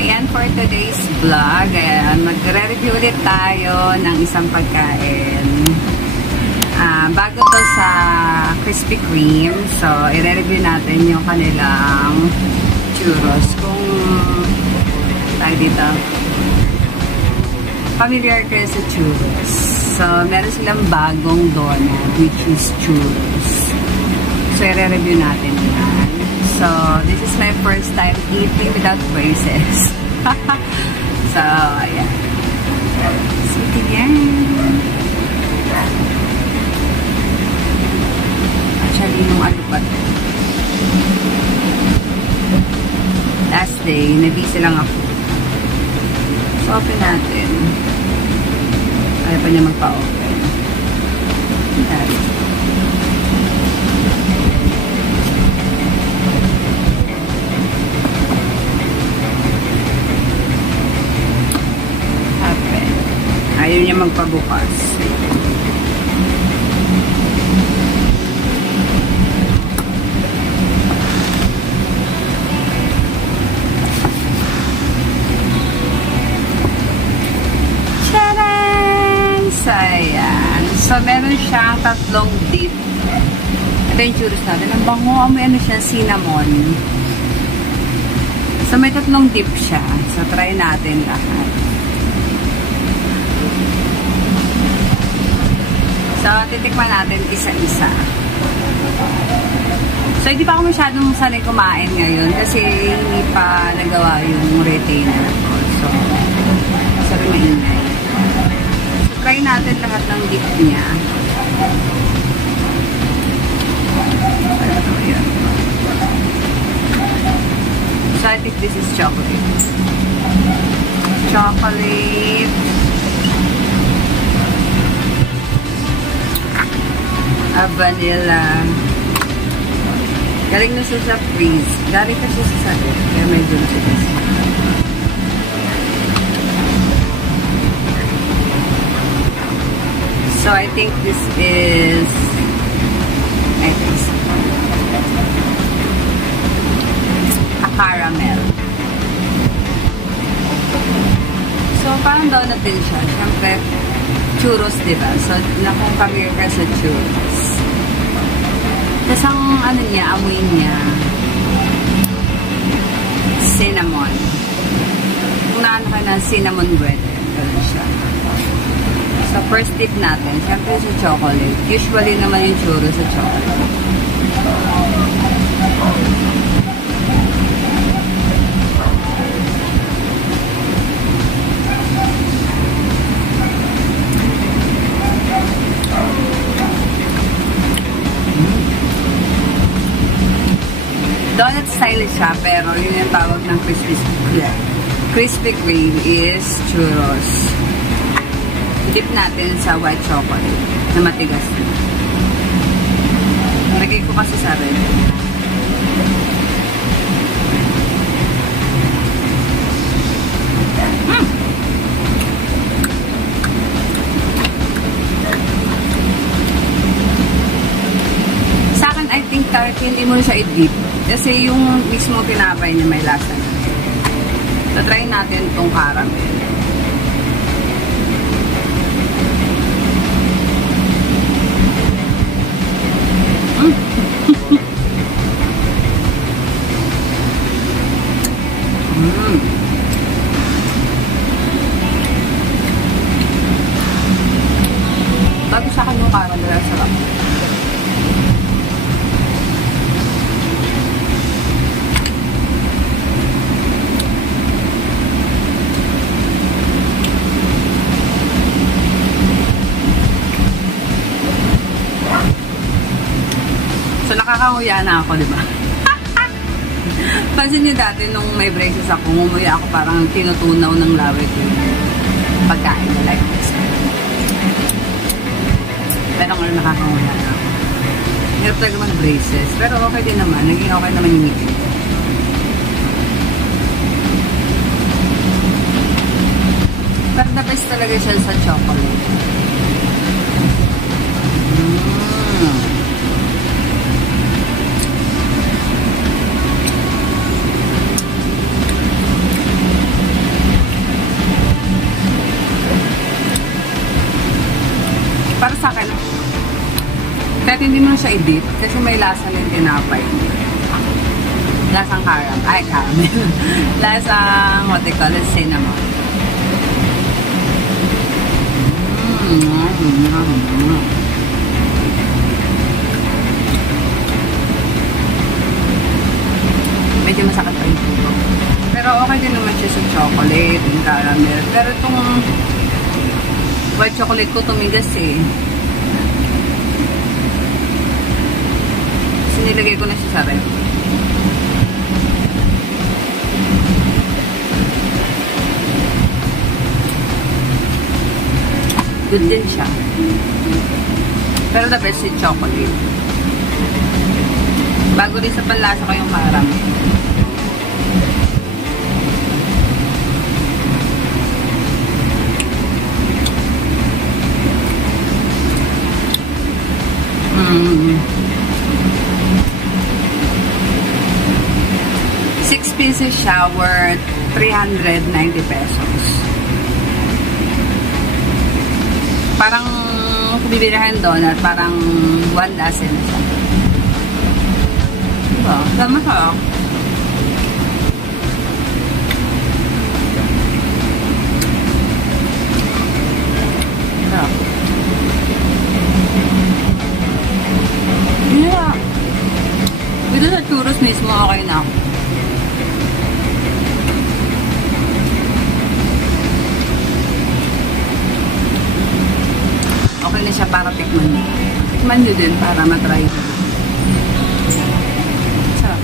Ayan for today's vlog. Ayan, magre-review ulit tayo ng isang pagkain. Bago to sa Krispy Kreme. So, i-review natin yung kanilang churros. Kung tayo dito, familiar kayo sa churros. So, meron silang bagong donut, which is churros. So, i-review natin yan. So, this is my first time eating without braces. So, ayan. Sweetie yan. Actually, yung ano pa. Last day, nabisi lang ako. So, open natin. Ayaw pa niya magpa-open. Ayan. Ayaw niya magpabukas. Tcharan! So, ayan. So, meron siyang tatlong dip. Ito yung churros natin. Ang bango. May ano siya, cinnamon. So, may tatlong dip siya. So, try natin lahat. So, titikman natin isa-isa. So, hindi pa ako masyadong sanay kumain ngayon kasi hindi pa nagawa yung retainer ko. So, masarap maingay. So, try natin lahat ng dip niya. So, I think this is chocolate. Chocolate. Vanilla. Galing na siya sa freeze. Galing ka siya sa sakit. Kaya medyo na siya. So, I think this is a caramel. So, parang donut din siya. Siyempre, churros, diba? So, kung familiar ka sa churros. Tapos ang ano niya, amoy niya, cinnamon. Kung naano ka ng cinnamon bread, gano'n siya. So, first tip natin, siyempre sa chocolate. Usually naman yung churros sa chocolate. Donut style siya, pero yun yung tawag ng Krispy Kreme is churros. Dip natin sa white chocolate na matigas na. Lagay ko kasi sa red. Sa akin, I think kahit hindi mo siya i-dip. Kasi yung mismo tinapay niya may lasa na. So, try natin itong caramel. Bago sa akin yung caramel, sarap. So, nakakanguya na ako, diba? Pansin nyo dati, nung may braces ako, ngumuya ako parang tinutunaw ng laway ko yung pagkain na like this. Pero ngayon nakakanguya na ako. Hirap talaga mag-braces. Pero okay din naman. Naging okay naman yung ngipin. Pero the best talaga siya sa chocolate. kahit hindi mo na siya i-dip, kasi may lasa ng tinapay. Lasang caramel. Lasang, what they call it, cinnamon. Medyo masakit pa yung puto. Pero okay din naman siya sa chocolate, yung caramel. Pero itong white chocolate ko tumigas eh. Nilagay ko na siya sa ref. Good din siya. Pero the best yung chocolate. Bago rin sa panlasa ko yung caramel. Pieces siya worth 390 pesos. Parang kung bibilihan doon at parang 1 dozen na siya. Diba? Tama ka. Yeah. Dito sa churros mismo okay na ako. Okay na siya para tikman nyo. Tikman nyo din para matry nyo. Sarap.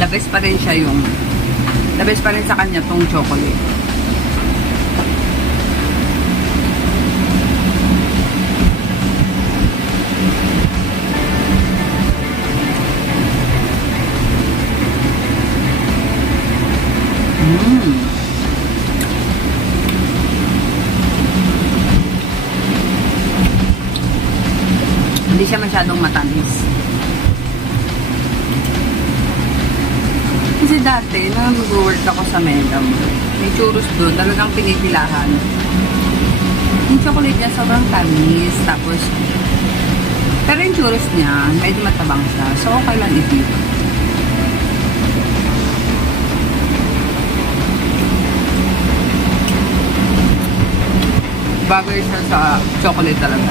The best pa rin siya yung the best pa rin sa kanya tong chocolate. Hindi siya masyadong matamis. Kasi dati, nung nag-work ako sa Mega Mall, may churros doon, talagang pinipilahan. Yung chocolate niya sobrang tamis, tapos, pero yung churros niya, medyo matabang siya. So, okay lang i-dip. Bagay siya sa chocolate talaga.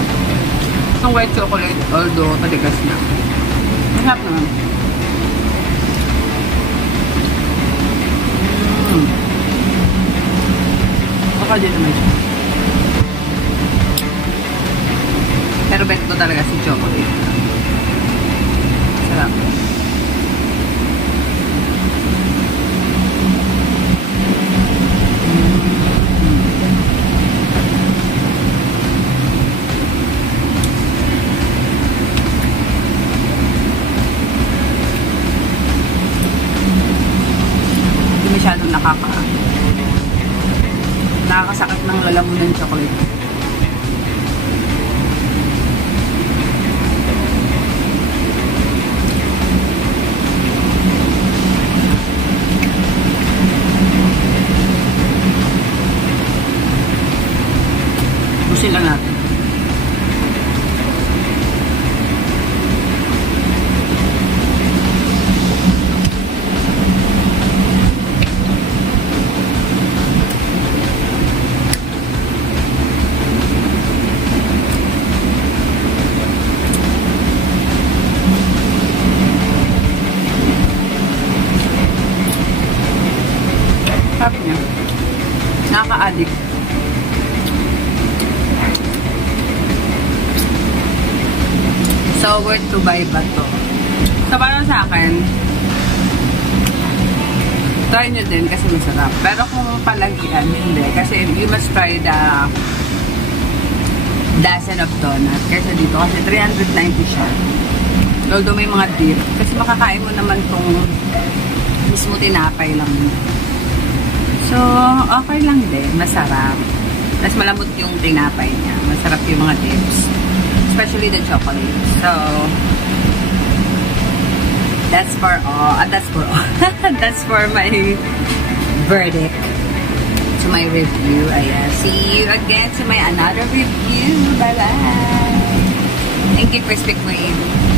Ang white chocolate, although matigas na. Masarap naman. Baka din naman siya. Pero bet ko talaga si chocolate. Sarap. Masyadong nakakasakit ng lalamunan ng chocolate. Pusin lang natin. Sarap niya. Nakaka-addict. So, worth to buy ba to? So, para sa akin, try nyo din kasi masarap. Pero kung palagian, hindi. Kasi you must try the dozen of donut. Kaysa dito, kasi 390 siya. Although may mga dip. Kasi makakain mo naman tong mismo tinapay lang. So, okay lang din. Masarap. Tapos malambot yung tinapay niya. Masarap yung mga dips. Especially the chocolate. So, That's for all. That's for all. That's for my verdict. To my review. Ayan. See you again to my another review. Bye-bye. Thank you, Krispy Kreme.